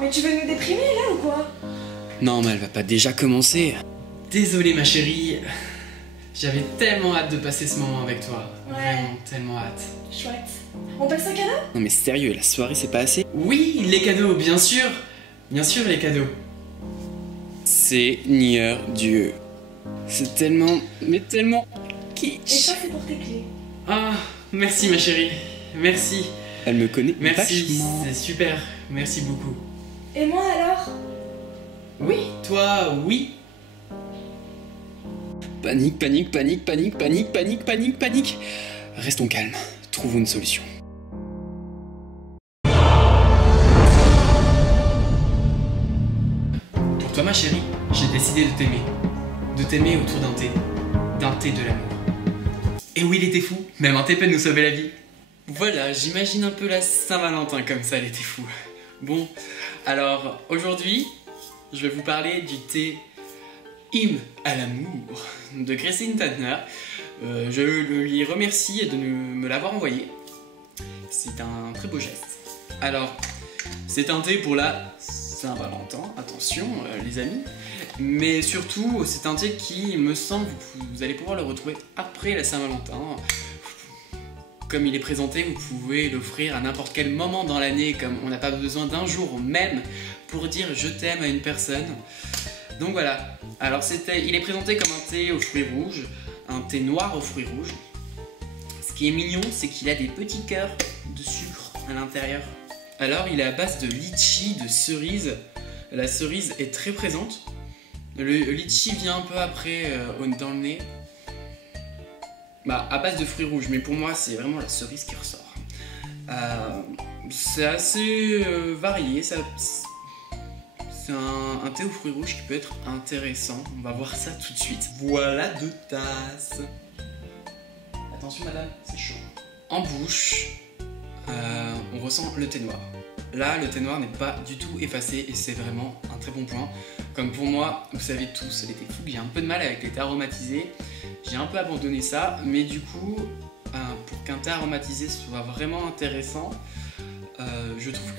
mais tu veux nous déprimer là ou quoi? Non, mais elle va pas déjà commencer. Désolé ma chérie, j'avais tellement hâte de passer ce moment avec toi. Ouais. Vraiment, tellement hâte. Chouette. On passe un cadeau? Non mais sérieux, la soirée c'est pas assez? Oui, les cadeaux, bien sûr. Bien sûr, les cadeaux. Seigneur Dieu. C'est tellement, mais tellement Et kitsch. ça, c'est pour tes clés. Ah, merci ma chérie. Merci. Elle me connaît Merci, vachement. c'est super. Merci beaucoup. Et moi alors? Oui, toi, oui. Panique, panique, panique, panique, panique, panique, panique, panique. Restons calmes, trouvons une solution. Pour toi ma chérie, j'ai décidé de t'aimer. De t'aimer autour d'un thé. D'un thé de l'amour. Et oui, il était fou. Même un thé peut nous sauver la vie. Voilà, j'imagine un peu la Saint-Valentin comme ça, elle était fou. Bon, alors aujourd'hui, je vais vous parler du thé Hymne à l'amour de Christine Tanner. Je lui remercie de me l'avoir envoyé. C'est un très beau geste. Alors, c'est un thé pour la Saint-Valentin, attention les amis. Mais surtout, c'est un thé qui, il me semble, vous allez pouvoir le retrouver après la Saint-Valentin. Comme il est présenté, vous pouvez l'offrir à n'importe quel moment dans l'année, comme on n'a pas besoin d'un jour même pour dire je t'aime à une personne. Donc voilà, alors il est présenté comme un thé aux fruits rouges, un thé noir aux fruits rouges. Ce qui est mignon, c'est qu'il a des petits cœurs de sucre à l'intérieur. Alors il est à base de litchi, de cerise. La cerise est très présente. Le litchi vient un peu après dans le nez. Bah, à base de fruits rouges, mais pour moi c'est vraiment la cerise qui ressort. C'est assez varié, c'est un thé aux fruits rouges qui peut être intéressant. On va voir ça tout de suite. Voilà 2 tasses. Attention madame, c'est chaud. En bouche, on ressent le thé noir. Là, le thé noir n'est pas du tout effacé et c'est vraiment un très bon point. Comme pour moi, vous savez tous, les thés fougues, j'ai un peu de mal avec les thés aromatisés. J'ai un peu abandonné ça, mais du coup, pour qu'un thé aromatisé soit vraiment intéressant, je trouve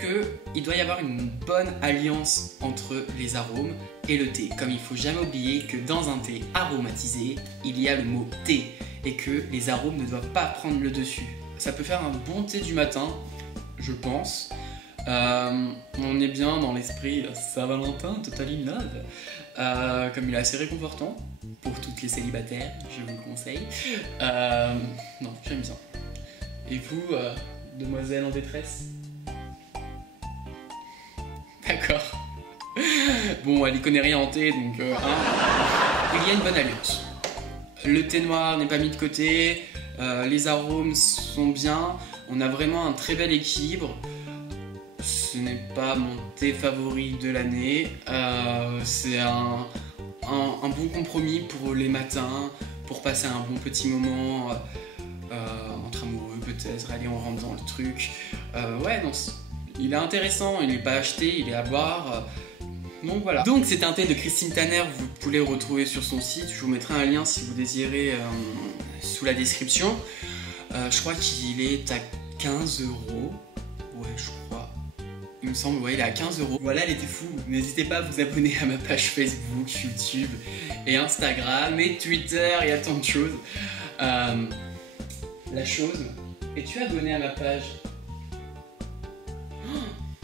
qu'il doit y avoir une bonne alliance entre les arômes et le thé. Comme il ne faut jamais oublier que dans un thé aromatisé, il y a le mot thé et que les arômes ne doivent pas prendre le dessus. Ça peut faire un bon thé du matin, je pense. On est bien dans l'esprit Saint-Valentin, totally love. Comme il est assez réconfortant pour toutes les célibataires, je vous le conseille. Non, j'aime bien. Et vous, demoiselle en détresse? D'accord. Bon, elle y connaît rien en thé, donc il y a une bonne alliance. Le thé noir n'est pas mis de côté, les arômes sont bien, on a vraiment un très bel équilibre. Ce n'est pas mon thé favori de l'année, c'est un bon compromis pour les matins, pour passer un bon petit moment entre amoureux peut-être. Allez, on rentre dans le truc. Ouais, non, il est intéressant, il n'est pas acheté, il est à boire. Donc voilà. Donc c'est un thé de Christine Tanner, vous pouvez le retrouver sur son site. Je vous mettrai un lien si vous désirez sous la description. Je crois qu'il est à 15 €. Ouais, je crois. Il me semble, ouais, il est à 15 €. Voilà, il était fou. N'hésitez pas à vous abonner à ma page Facebook, YouTube et Instagram et Twitter, il y a tant de choses. La chose, es-tu abonné à ma page?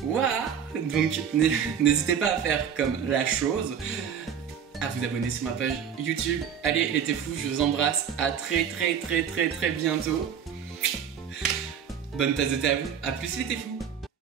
Waouh! Donc n'hésitez pas à faire comme la chose, à vous abonner sur ma page YouTube. Allez, les thés fous, je vous embrasse. À très bientôt. Bonne tasse de thé à vous. À plus les thés fous.